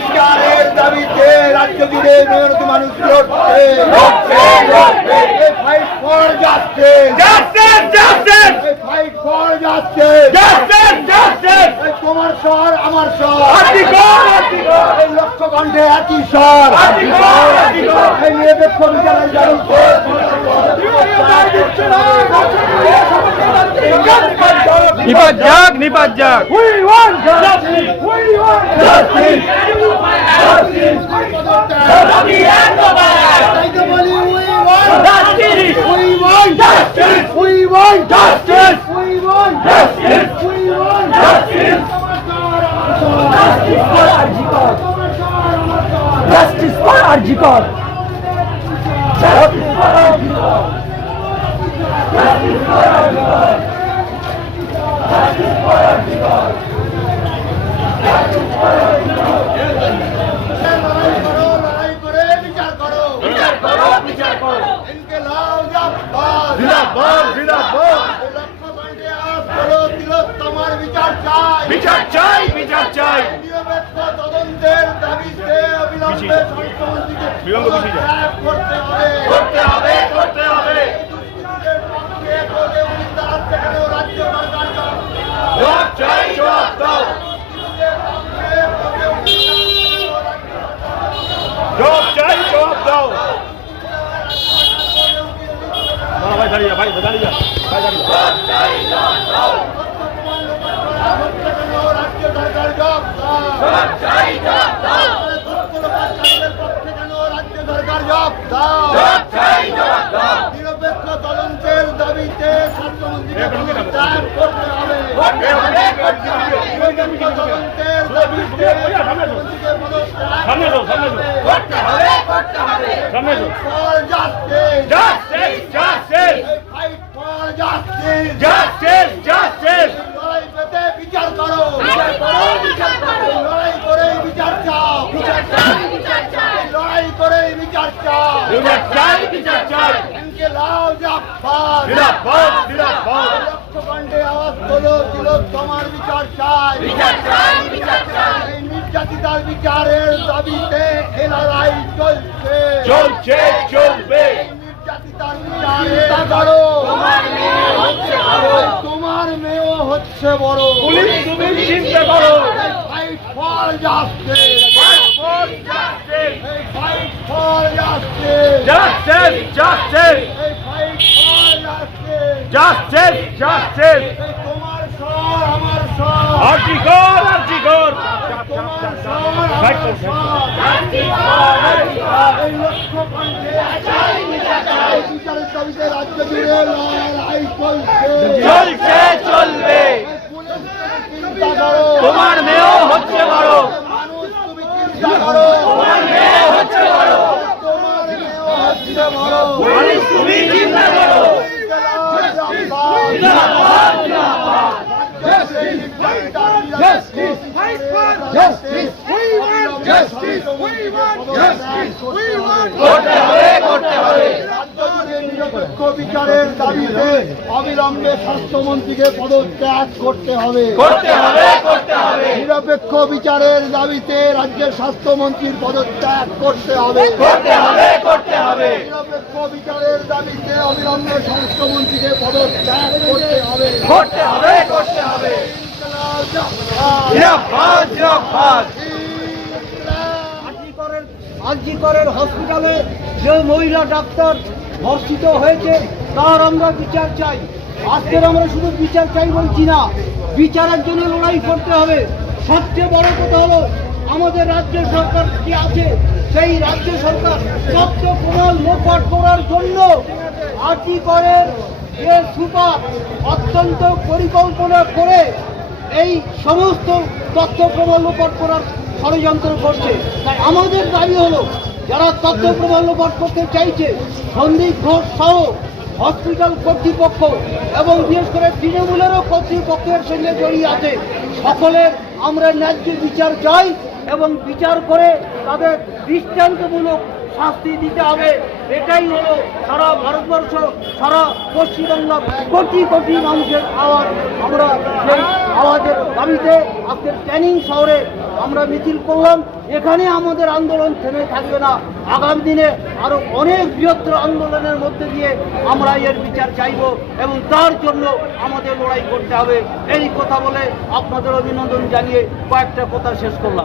বিচারের দাবিতে রাজ্য জুড়ে মেহনতি মানুষ লড়ছে। Fight for justice, fight for justice. তোমার শহর আমার শহর, এই লক্ষ্য কণ্ঠে একই স্বর। এই নিরপেক্ষ বিচারের দাবিতে নিপাত যাক, নিপাত যাক। We want justice. We want justice. Justice. তাইতো বলি we want justice. We want justice. We want justice. We want justice. We want justice. Justice for Arjikor. লড়াই করে বিচার করো। ইনকিলাব জিন্দাবাদ। লক্ষ্য কণ্ঠে আওয়াজ করো, তিলোত্তমার বিচার চাই। নিরপেক্ষ তদন্তের দাবিতে অবিলম্বে স্বরাষ্ট্রমন্ত্রীকে পদত্যাগ করতে হবে। দুষ্কৃতীদের পক্ষে কোর্টে উনিশ হাত দেখানো রাজ্য সরকার দুষ্কৃতীদের পক্ষে কোর্টে 19 রাজ্য সরকার জবাব দাও। পক্ষে কেন রাজ্য সরকার জবাব দাও। নিরপেক্ষ তদন্তের দাবিতে স্বাস্থ্যমন্ত্রীকে পদত্যাগ করতে হবে। নিরপেক্ষ তদন্তের দাবিতে স্বাস্থ্যমন্ত্রীকে পদত্যাগ করতে হবে। For justice. Fight for justice. লড়াই পেতে বিচার করো। লড়াই করে বিচার চাও। লড়াই করে বিচার চাও। ইনকিলাব জিন্দাবাদ। লক্ষ্য কণ্ঠে আওয়াজ তোলো, তিলোত্তমার বিচার চাই। এই নির্যাতিতার বিচারের দাবিতে এ লড়াই চলবে। নির্যাতিতার বিচারের করো। তোমার মেয়েও হচ্ছে বড়। Fight for justice. Fight for justice. Fight for justice. তোমার শহর আমার শহর। আরজিকর। তোমার শহর আমার শহর। এই লক্ষ্য কণ্ঠে বিচারের দাবিতে রাজ্য জুড়ে লড়াই চলবে। পুলিশ চিন্তা করো। তোমার মেয়েও হচ্ছে বড়। মানুষ তুমি চিন্তা করো। তোমার মেয়ে হচ্ছে বড়। তোমার মেয়েও হচ্ছে বড়। মানুষ তুমি চিন্তা করো। নিরপেক্ষ বিচারের দাবিতে অবিলম্বে স্বাস্থ্যমন্ত্রীকে পদত্যাগ করতে হবে। নিরপেক্ষ বিচারের দাবিতে রাজ্যের স্বাস্থ্যমন্ত্রীর পদত্যাগ করতে হবে। নিরপেক্ষ বিচারের দাবিতে অবিলম্বে স্বাস্থ্যমন্ত্রীকে পদত্যাগ করতে হবে। আরজিকরের হসপিটালে যে মহিলা ডাক্তার ধর্ষিত হয়েছে তার আমরা বিচার চাই। আজকের আমরা শুধু বিচার চাই বলছি না, বিচারের জন্য লড়াই করতে হবে। সবচেয়ে বড় কথা হলো আমাদের রাজ্য সরকার কি আছে, সেই রাজ্য সরকার তথ্য প্রমাণ লোপাট করার জন্য আরজিকরের যে সুপার অত্যন্ত পরিকল্পনা করে এই সমস্ত তথ্য প্রমাণ লোপাট করার ষড়যন্ত্র করছে। তাই আমাদের দাবি হলো যারা তথ্য প্রমাণ লোপাট করতে চাইছে, সন্দীপ ঘোষ সহ হসপিটাল কর্তৃপক্ষ এবং বিশেষ করে তৃণমূলেরও কর্তৃপক্ষের সঙ্গে জড়িয়ে আছে, সকলের আমরা ন্যায্য বিচার চাই এবং বিচার করে তাদের দৃষ্টান্তমূলক শাস্তি দিতে হবে। এটাই হলো সারা ভারতবর্ষ, সারা পশ্চিমবাংলার কোটি কোটি মানুষের আওয়াজ। আমরা সেই আওয়াজের দাবিতে আজকের ক্যানিং শহরে আমরা মিছিল করলাম, এখানে আমাদের আন্দোলন থেমে থাকবে না। আগামী দিনে আরো অনেক বৃহত্তর আন্দোলনের মধ্যে দিয়ে আমরা এর বিচার চাইব এবং তার জন্য আমাদের লড়াই করতে হবে। এই কথা বলে আপনাদের অভিনন্দন জানিয়ে কয়েকটা কথা শেষ করলাম।